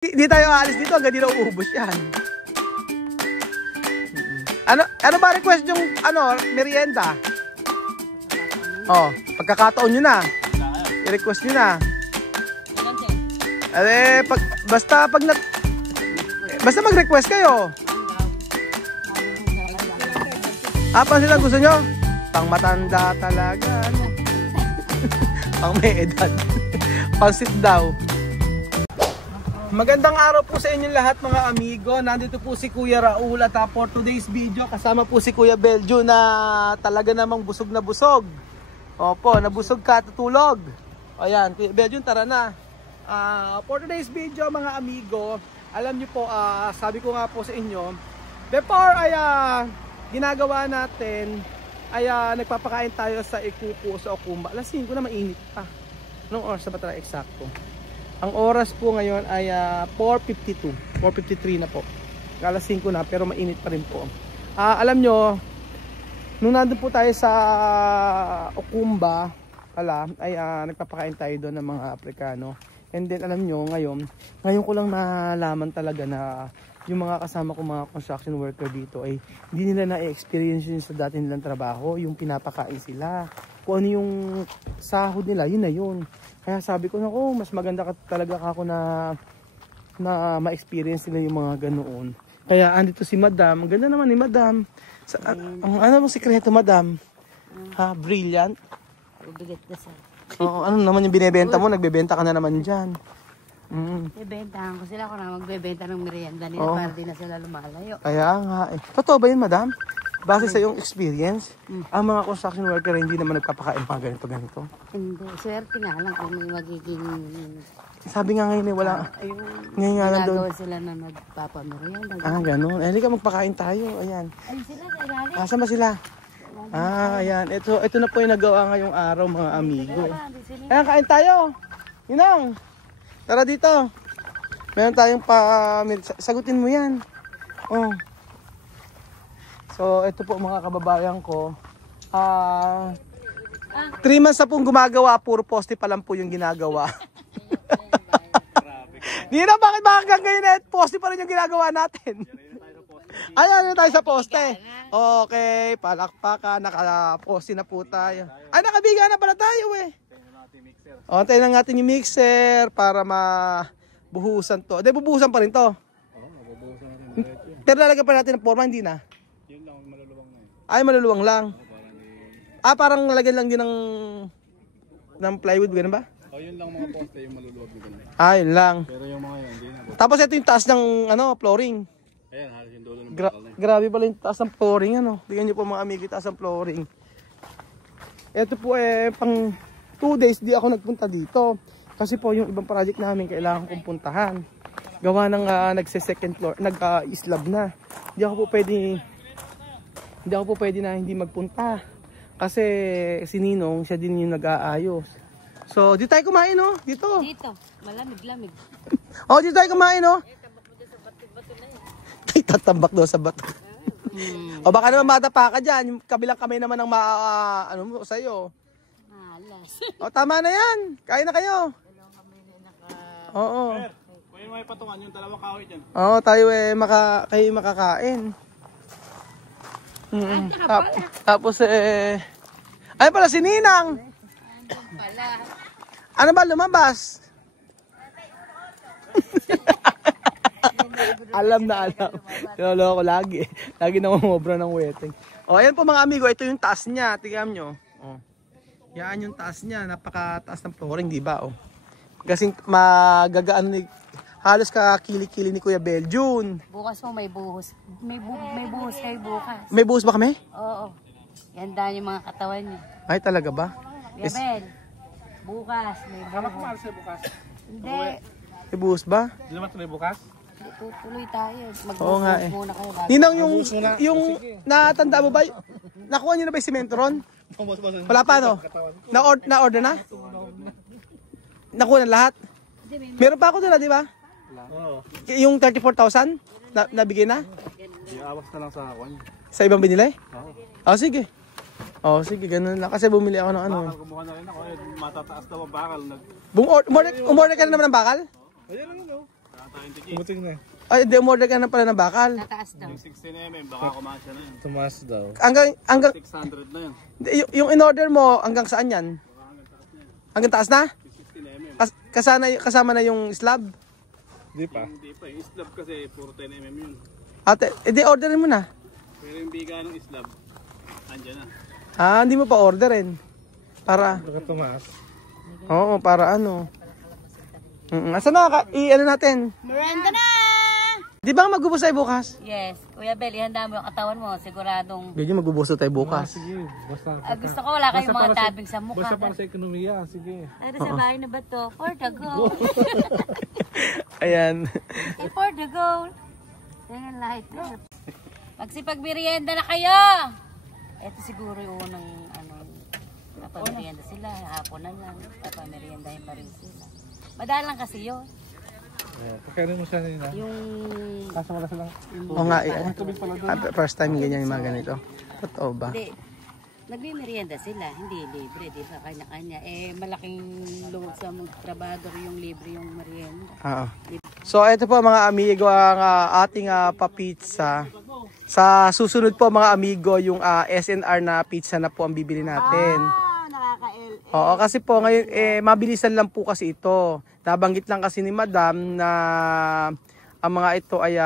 Hindi tayo aalis dito hanggang di na uubos yan. Ano ba request yung merienda? Oh, pagkakataon nyo na. I-request nyo na. Basta mag-request kayo. Apa sila gusto nyo? Pang matanda talaga, ano? Pang may edad. Pang sit daw. Magandang araw po sa inyong lahat mga amigo. Nandito po si Kuya Raul at for today's video kasama po si Kuya Beljo na talaga namang busog na busog. Opo, nabusog ka tutulog. Ayan, Kuya Beljo, tara na. For today's video mga amigo, alam niyo po, sabi ko nga po sa inyo, before ay ginagawa natin ay nagpapakain tayo sa Ikuko sa Okumba. Alas 5 na, mainit pa. Anong oras ba talaga eksakto? Ang oras po ngayon ay 4:52, 4:53 na po. Alas 5 na pero mainit pa rin po. Alam nyo, nung nandun po tayo sa Okumba pala, ay nagpapakain tayo doon ng mga Aprikano. And then alam nyo, ngayon ko lang nalaman talaga na yung mga kasama ko mga construction worker dito ay hindi nila na-experience yun sa dati nilang trabaho, yung pinapakain sila. Kung ano yung sahod nila, yun na yun. Kaya sabi ko, naku, mas maganda talaga ako na ma-experience nila yung mga ganoon. Kaya andito si Madam, ang ganda naman ni Madam. Ano mong sikreto, Madam? Brilliant? Bigat na sa. Oo, ano naman yung binebenta mo? Nagbebenta ka na naman dyan. Bebentahan ko sila kung na magbebenta ng merienda nila para di na sila lumalayo. Kaya nga eh. Totoo ba yun, Madam? Base sa iyong experience, ang mga construction worker hindi naman nagpapakain pa ganito. Hindi. Swerte nga lang kung may magiging... Sabi nga ngayon eh, wala. Ngayon nga lang doon. Nagagawa sila na nagpapamerienda. Ganun. Eh, hindi ka magpakain tayo. Ayan. Ay, sila sa ilalim. Saan ba sila? Ayan. Ito na po yung nagawa ngayong araw mga amigo. Ayan, kain tayo. Yunong. Tara dito. Meron tayong sagutin mo yan. Oh. So, ito po mga kababayan ko. 3 months na pong gumagawa, puro poste pa lang po yung ginagawa. Di na, bakit hanggang ngayon eh, poste pa rin yung ginagawa natin. Ayan, tayo sa poste. Okay, palakpakan, naka-poste na po tayo. Ay, nakabiga na pala tayo eh. Tayo na natin yung mixer para mabuhusan to. Hindi, bubuhusan pa rin to. Pero lalagyan pa natin ng forma, hindi na. Ay, maluluwang lang. Parang lalagyan lang din ng plywood, gano'n ba? Yun lang mga poste, yung maluluwag din. Yun lang. Pero yung mga yan, hindi na. Tapos ito yung taas ng flooring. Ayan, halos yung dulo ng grabe pala yung taas ng flooring, Tingnan nyo po mga amigo, taas ng flooring. Ito po pang 2 days di ako nagpunta dito. Kasi po yung ibang project namin kailangan kong puntahan. Gawa ng nagse-second floor, nag-slab na. Hindi ako po pwede na hindi magpunta. Kasi si Ninong, siya din yung nag-aayos. So, dito tayo kumain, Dito. Dito. Malamig-lamig. Dito tayo kumain, Tatambak daw sa bato. O baka naman madapa ka dyan. Yung kabilang kamay naman ng sa'yo. Malas. Tama na yan. Kain na kayo. Oo. Kuya, may patungan yung dalawang kahoy dyan. Tayo kayo makakain. Tapos ay pala si Ninang. Ano ba lumabas? Alam na alam. Tinuloko ko lagi. Lagi nangungobra ng weteng. Ayan po mga amigo, ito yung taas niya. Tingnan nyo. Yan yung taas niya. Napakataas ng flooring, di ba? Kasing magagaan ni halos kakili-kili ni Kuya Beljun. Bukas mo may buhos. May buhos kayo bukas. May buhos ba kami? Oo. Ganda yung mga katawan niya. Ay, talaga ba? Gabel. Bukas. May buhos. Kama kumalas kayo bukas? Hindi. May buhos ba? Hindi naman tuloy bukas? Tutuloy tayo. Oo nga eh. Muna kayo. Ninang yung natanda mo ba? Nakuha niyo na ba yung semento ron? Wala pa Na-order na? Nakuha na lahat? Meron pa ako doon di ba? Yung 34,000? Nabigay na? Iawas na lang sa akin. Sa ibang binili? Sige. Sige, ganun lang. Kasi bumili ako ng Bakal, kumuha na rin ako. Matataas daw ang bakal. Umorder ka na naman ng bakal? Ayan lang yun. Tumuting na. Ay, di umorder ka na pala ng bakal. Tataas daw. 16mm, baka kumasya na yun. Tumas daw. Hanggang 600 na yun. yung in-order mo hanggang saan yan? Hanggang taas na? 16mm. Kasama na yung slab? Di pa. Hindi pa, yung slab kasi puro 10mm yun. Ate, edi orderin mo na. Pero yung biga ng slab, andyan na. Ah, hindi mo pa orderin. Para, Baka tumas. oo, para ano. Asa na, ano natin? Miranda na! Di ba magbubuso tayo bukas? Yes. Kuya Bel, ihanda mo yung katawan mo. Siguradong... Bigyan magbubuso tayo bukas. Sige, basta. gusto ko wala kayong Basta mga para sa- tabing sa mukha. Basta para sa ekonomiya, sige. Ano sa bahay na ba to? For the goal. Ayan. For the goal. Tingnan lighter. Magsipag-merienda na kayo! Ito siguro yung unang napamerienda sila. Hapon na lang. Napameriendahin pa rin sila. Madalang kasi yun. Pagkain mo siya nila. Yung... Kaso wala silang. Oo nga, first time ganyan yung mga ganito. Totoo ba? Hindi. Nagme-merienda sila. Hindi libre. Di ba? Kanya-kanya. Malaking load sa mga trabador yung libre yung merienda. Oo. So ito po mga amigo ang ating pa-pizza. Sa susunod po mga amigo yung SNR na pizza na po ang bibili natin. Nakaka-L. Oo, kasi po ngayon mabilisan lang po kasi ito. Nabanggit lang kasi ni Madam na ang mga ito ay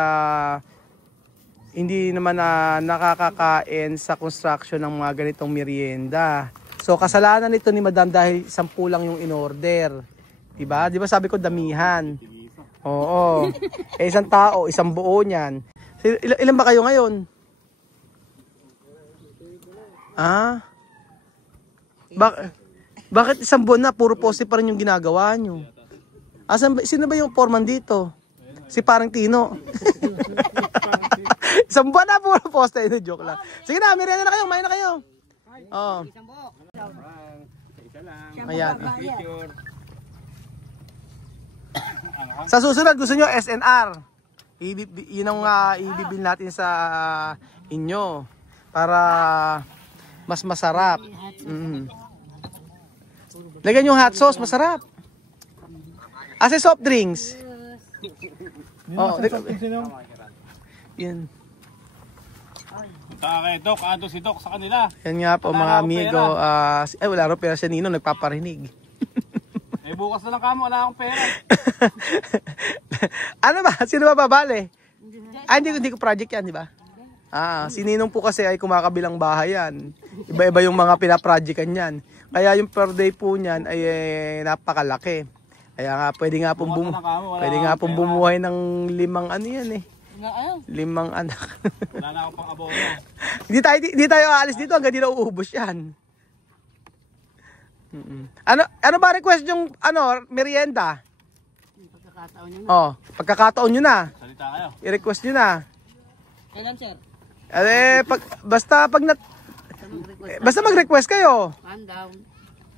hindi naman nakakakain sa construction ng mga ganitong merienda. So kasalanan nito ni Madam dahil 10 lang yung in-order. Diba? Diba sabi ko damihan? Oo. Isang tao, isang buo niyan. Ilan ba kayo ngayon? Bakit isang buwan na puro poste pa rin yung ginagawa nyo? Sino ba yung foreman dito? Si parang Tino. Isang buwan na puro poste. Joke lang. Sige na, merienda na kayo. Main na kayo. Oo. Ayan. Sa susunod, gusto nyo SNR. Yun ang ibibil natin sa inyo. Para mas masarap. Lagyan yung hot sauce, masarap. Asa soft drinks. Oh, yan. Punta ka kay Doc, ando si Doc sa kanila. Yan nga po mga amigo. Wala rin pera siya Nino, nagpaparinig. Bukas na lang kamo, wala akong pera. Ano ba? Sino ba babali? Hindi ko project yan, di ba? Si Ninong po kasi ay kumakabilang bahay yan. Iba-iba yung mga pinaprojectan yan. Kaya yung per day po niyan ay napakalaki. Kaya nga pwede nga pong bumuhay ng 5 ano yan eh. 5 anak. Wala na akong pang-abono. Hindi tayo aalis dito hanggang di na uubos yan. Ano ba request yung merienda? Pagkakataon nyo na. Pagkakataon nyo na. Salita kayo. I-request nyo na. Kailan, sir? Basta mag-request kayo. Calm down.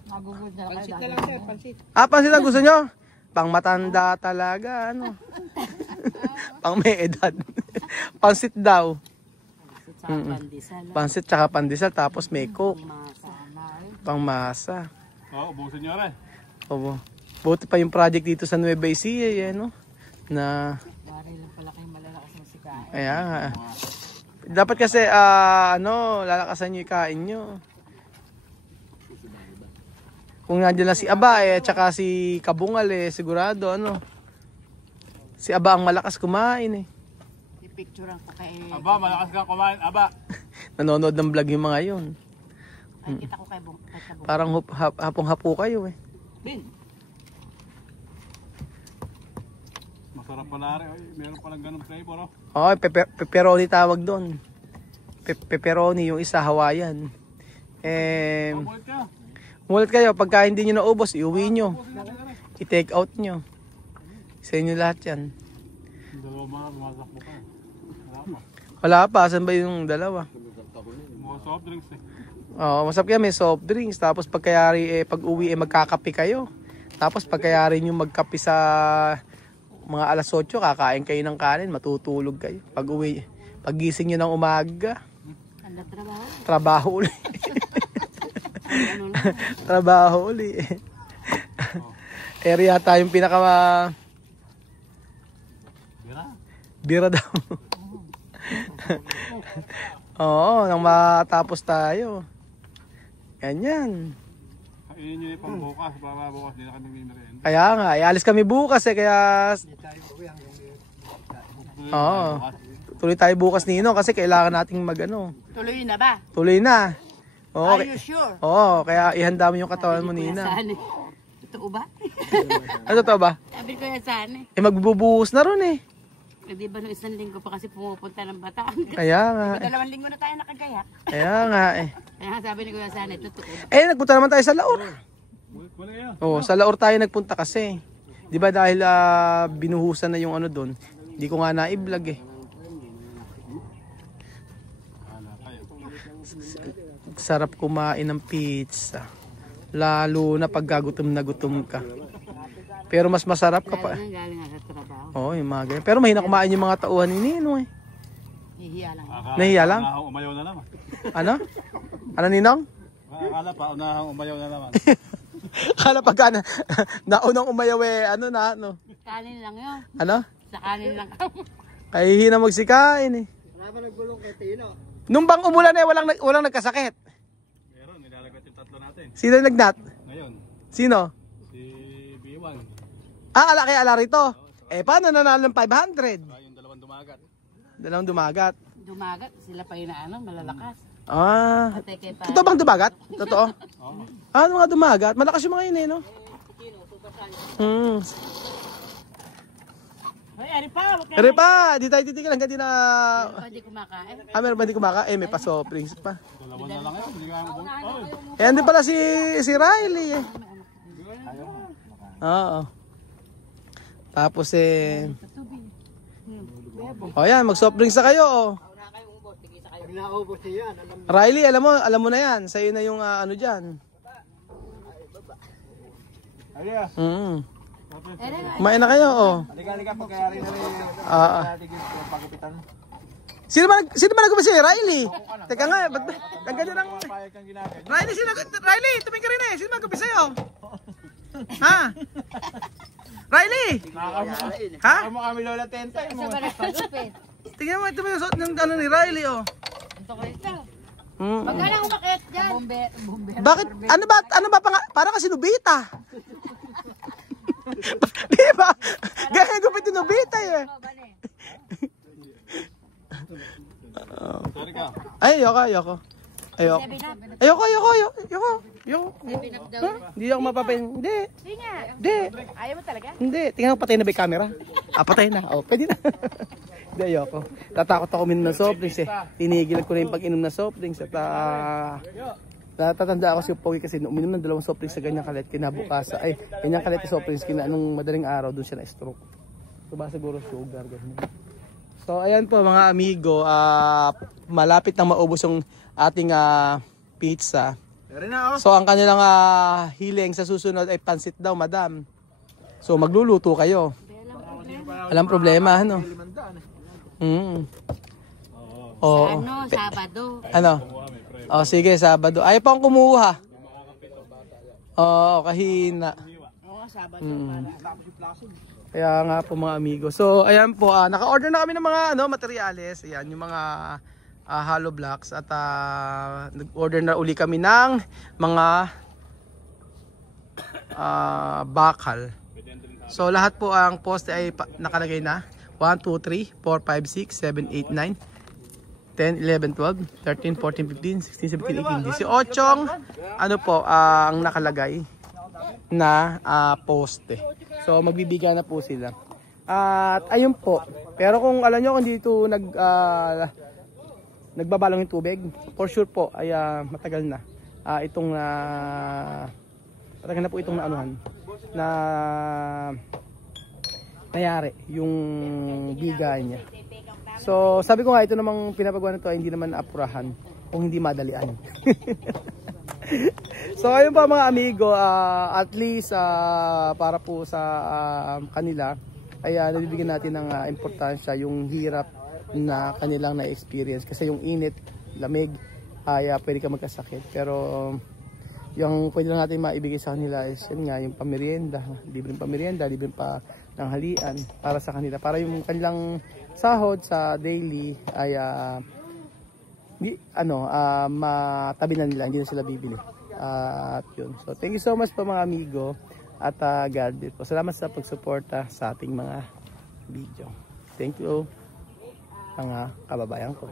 Magugod na kayo. Pansit na lang, sir. Pansit. Pansit ang gusto nyo? Pang matanda talaga, ano? Pang may edad. Pansit daw. Pansit sa pandesal. Pansit tsaka pandesal, tapos may coke. Pang masa. Ubusin nyo rin. Oo. Buti pa yung project dito sa Nueva Ecija, no? Na... Mari lang pala kayong malalakas na sikain. Kaya nga. Dapat kasi, lalakasan nyo yung kain nyo. Kung nandiyan lang si Aba, tsaka si Kabungal, sigurado, si Aba ang malakas kumain, I-picturean ko kay... Aba, malakas kang kumain, Aba. Nanonood ng vlog yung mga yun. Ay, kita ko kay Kabungal. Parang hapong-hapo kayo, Bin. Masarap pala rin. Meron palang ganun flavor, Pepperoni tawag doon. Pepperoni yung isa, Hawaiian. Pabulit ka. Mulit kayo, pagka hindi nyo naubos, iuwi nyo. I-take out nyo. Sa inyo lahat yan. Dalawa mga mamasakbo ka. Wala pa, saan ba yung dalawa? Mga soft drinks Masarap yan, may soft drinks. Tapos pagkayari, pag uwi, magkakape kayo. Tapos pagkayari nyo magkape sa mga alas 8, kakain kayo ng kanin, matutulog kayo. Pag uwi, pagising nyo ng umaga, trabaho ulit. Trabaho ulit. Area tayong Bira daw. Oo, nang matapos tayo. Ganyan. Kainin nyo yung pang bukas, para bukas din na kami merienda. Kaya nga, alis kami bukas eh, kaya... Oo. Tuloy tayo bukas Nino kasi kailangan nating mag-ano. Tuloy na ba? Tuloy na. Oo, Are you sure? oo, kaya ihanda mo yung katawan mo Nina. Saan eh? Totoo ba? Ano to ba? Sabi ko yan saan eh. Eh magbubuhos na ron eh. Eh, di ba no isang linggo pa kasi pumupunta ng Bataan? Kaya nga eh. 2 linggo na tayo nakagayak. Kaya nga eh. Kaya nga sabi ni Kuya Sana, totoo. Eh nagpunta naman tayo sa Laor. Wala yan. Oo, sa Laor tayo nagpunta kasi. 'Di ba dahil binuhusan na yung ano doon. Hindi ko nga na-i-vlog eh. Sarap kumain ng pizza. Lalo na pag gutom na gutom ka. Pero mas masarap ka pa. Lalo na galing nga sa trabaho. Oo, yung mga ganyan. Pero mahina kumain yung mga tauhan ni Nino eh. Hihiya lang. Nahiya lang? Unahang umayaw na naman. Ano? Ano Ninong? Akala pa, unahang umayaw na naman. Kala pag naunang umayaw eh, ano na, ano? Kanin lang yun. Ano? Sa kanin lang. Kahihina magsikain eh. Nung bang umulan eh, walang nagkasakit. Meron, nilalagat yung tatlo natin. Sino nagnat? Ngayon, Sino? si B1. Ala kay Ala rito. Eh, paano nanalo ng 500? Yung dalawang dumagat. Dalawang dumagat. Dumagat, sila pa yung malalakas. Ah, Pati kay pa. totoo bang dumagat? Totoo? Ah, mga dumagat. Malakas yung mga yun eh, no? Hmm. Hoy, ari pa, wag ka. Pero pa, di tayo titigil hanggang di na... Hindi kumakain. Ah, meron ba di kumaka? Eh, may paso, Prince pa. Dalawa na lang yun, hindi ka ako. Eh, andun pala si Riley eh. Oo. Tapos eh... O yan, mag-soft drinks na kayo oh. Riley, alam mo na yan. Sa'yo na yung ano dyan. Ayos. Kumain na kayo oh. Halika, pagkayari na rin. Pagupitan. Sino ba nagkumpisa si Riley? Teka nga, ba't ang ganda ng... Payag kang ginagay. Riley, tumingin ka rin eh. Sino ba nagkumpisa sa'yo? Ha? Riley! Ha? Ako mo kami Lola Tentay mo. Tingnan mo, ito mo yung suot ng ano ni Riley oh. Ito ko ito. Mm. Kailan umakit dyan? Bomber. Bakit? Ano ba parang kasi Nobita. Di ba? Ganyan gupit yung Nobita eh. Sorry ka. Ay, ayoko. Hindi ako mapapain. Hindi. Hindi. Ayaw mo talaga? Hindi. Tingnan mo, patay na ba yung camera? Ah, patay na. Oh, pwede na. Hindi, ayoko. Tatakot ako uminom ng soft drinks eh. Tinigil ko na yung pag-inom ng soft drinks at natatanda ako si Pogi kasi uminom ng 2 soft drinks sa ganyang kalit kinabukasan. Ay, ganyang kalit na soft drinks nung madaling araw doon siya na-stroke. So ba siguro sugar ganun. So ayan po mga amigo, malapit na maubos yung ating pizza. So ang kanilang hiling sa susunod ay pansit daw, madam. So magluluto kayo. Walang problema, ano? Oh. Ano, Sabado? Ano? Oh, sige, Sabado. Ayaw pa akong kumuha. Oo, kahina. Oo, Sabado. Kaya nga po mga amigo. So, ayan po, naka-order na kami ng mga materyales. Ayan, yung mga hollow blocks. At nag-order na uli kami ng mga bakal. So, lahat po ang poste ay nakalagay na. 1, 2, 3, 4, 5, 6, 7, 8, 9, 10, 11, 12, 13, 14, 15, 16, 17, 18. Ano po ang nakalagay na poste. So magbibigay na po sila. At ayun po. Pero kung alam nyo kung dito nagbabalong yung tubig, for sure po ay matagal na. Matagal na po itong naanuhan na nangyari yung bigay niya. So sabi ko nga ito namang pinapagawa nito ay hindi naman apurahan kung hindi madalian. So ayun pa mga amigo, at least para po sa kanila ay nabibigyan natin ng importansya yung hirap na kanilang na-experience kasi yung init, lamig ay pwede ka magkasakit, pero yung pwede lang natin maibigay sa kanila is yun nga, yung pamerienda, libreng pamerienda, libreng halian para sa kanila. Para yung kanilang sahod sa daily ay matabi na nila, hindi na sila bibili. At yun. So thank you so much po mga amigo at God bless po. Salamat sa pagsuporta sa ating mga video. Thank you mga kababayan ko.